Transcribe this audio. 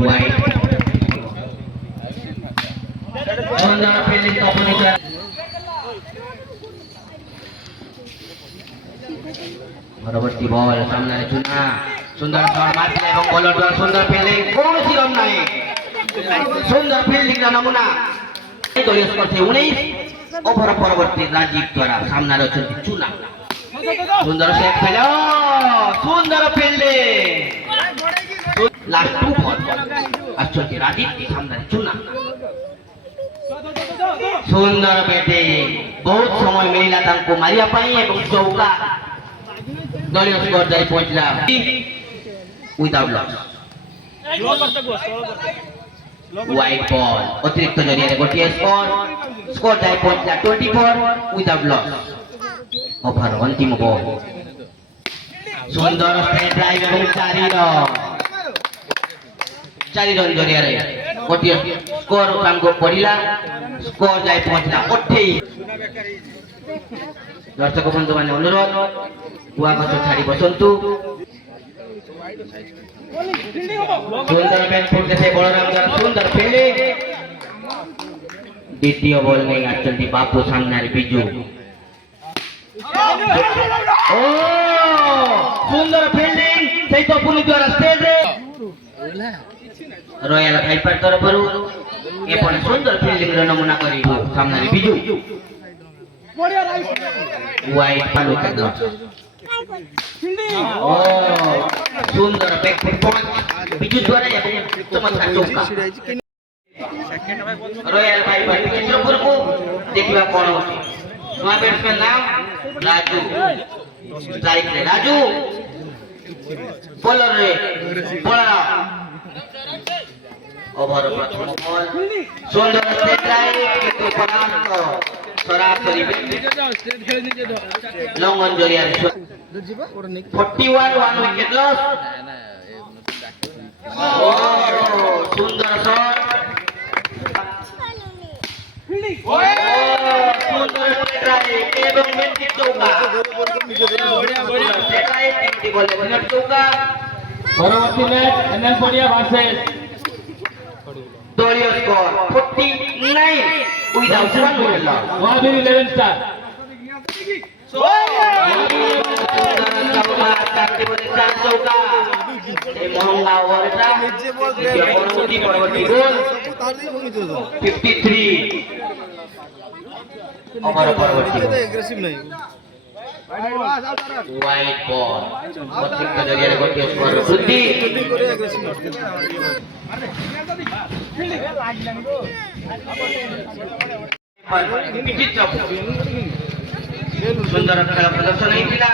White. সুন্দর fielding তখনই পরবর্তী বল সামনে চুনা সুন্দর শট মারছে এবং বলার সুন্দর ফিল্ডিং কৌনসি রান নাই সুন্দর ফিল্ডিং র নমুনা দলীয় স্কোর 19 ওভার পরবর্তী রাজীব দ্বারা সামনে রয়েছে চুনা সুন্দর শেখ ফেলো সুন্দর ফিল্ডিং লাস্ট 2 বল আসছে রাজীব সামনে চুনা সুন্দর ব্যাটিং বহুত সময় মিলিলা তাଙ୍କୁ মারিয়া পাই এবং চৌকা দলীয় স্কোর যাই পৌঁছলা উইদাউট লস হোয়াইট বল অতিরিক্ত জরিয়ারে গোটিয়ে স্কোর যাই পৌঁছলা 24 উইদাউট লস ওভার অন্তিম বল সুন্দর স্ট্রেট ড্রাইভ এবং 4 রান জরিয়ারে ଗୋଟିଏ ସ୍କୋର ତାଙ୍କୁ ପଡ଼ିଲା ସ୍କୋର ଯାଇ ପହଞ୍ଚିଲା 28 ଦର୍ଶକ ବନ୍ଧୁମାନେ ଅନୁରୋଧ କୁଆ ଗଛ ଛାଡ଼ି ବସନ୍ତୁ ସୁନ୍ଦର ବ୍ୟାଟ୍ ଫୁଟୁছে ବଳରାମ ଦ୍ୱାରା ସୁନ୍ଦର ଫିଲ୍ଡିଂ ଦ୍ୱିତୀୟ ବଲ୍ ନେଇ ଆସିଛନ୍ତି ବାପୁ ସାମ୍ନାରେ ବିଜୁ ଓ ସୁନ୍ଦର ଫିଲ୍ଡିଂ ସେଇ ତପୁନି ଦ୍ୱାରା ଷ୍ଟେଜରେ रॉयल फाइपर तरफरु एपण सुंदर फील्डिंग रो नमूना करी सामने बिजू वाइट पालू तक ओ सुंदर बैक पंच बिजू द्वारा एवं चमत्कार चौका रॉयल फाइपर तरफरु को देखिबा कोन होची नया बैट्समैन नाम राजू स्ट्राइक रे राजू बॉलर रे बॉलर ओवर प्रथम बॉल सुंदर स्ट्रेट लाइन किंतु परास्त सरासरी लंगन जरिया 41 वन विकेट लॉस ओ सुंदर शॉट सुंदर स्ट्रेट लाइन एवं मिनट चौका स्ट्रेट लाइन टीम बोले मिनट चौका परवर्ती मैच एनएल पडिया वर्सेस दलीय स्कोर 49 without run मिला 11 स्टार चौका ए महंगा ओवरटा परवर्ती गोल 53 ओवर परवर्ती एग्रेसिव नहीं वाइट बॉल अतिरिक्त जरिया गोटे स्कोर वृद्धि सुंदर खेल प्रदर्शन होता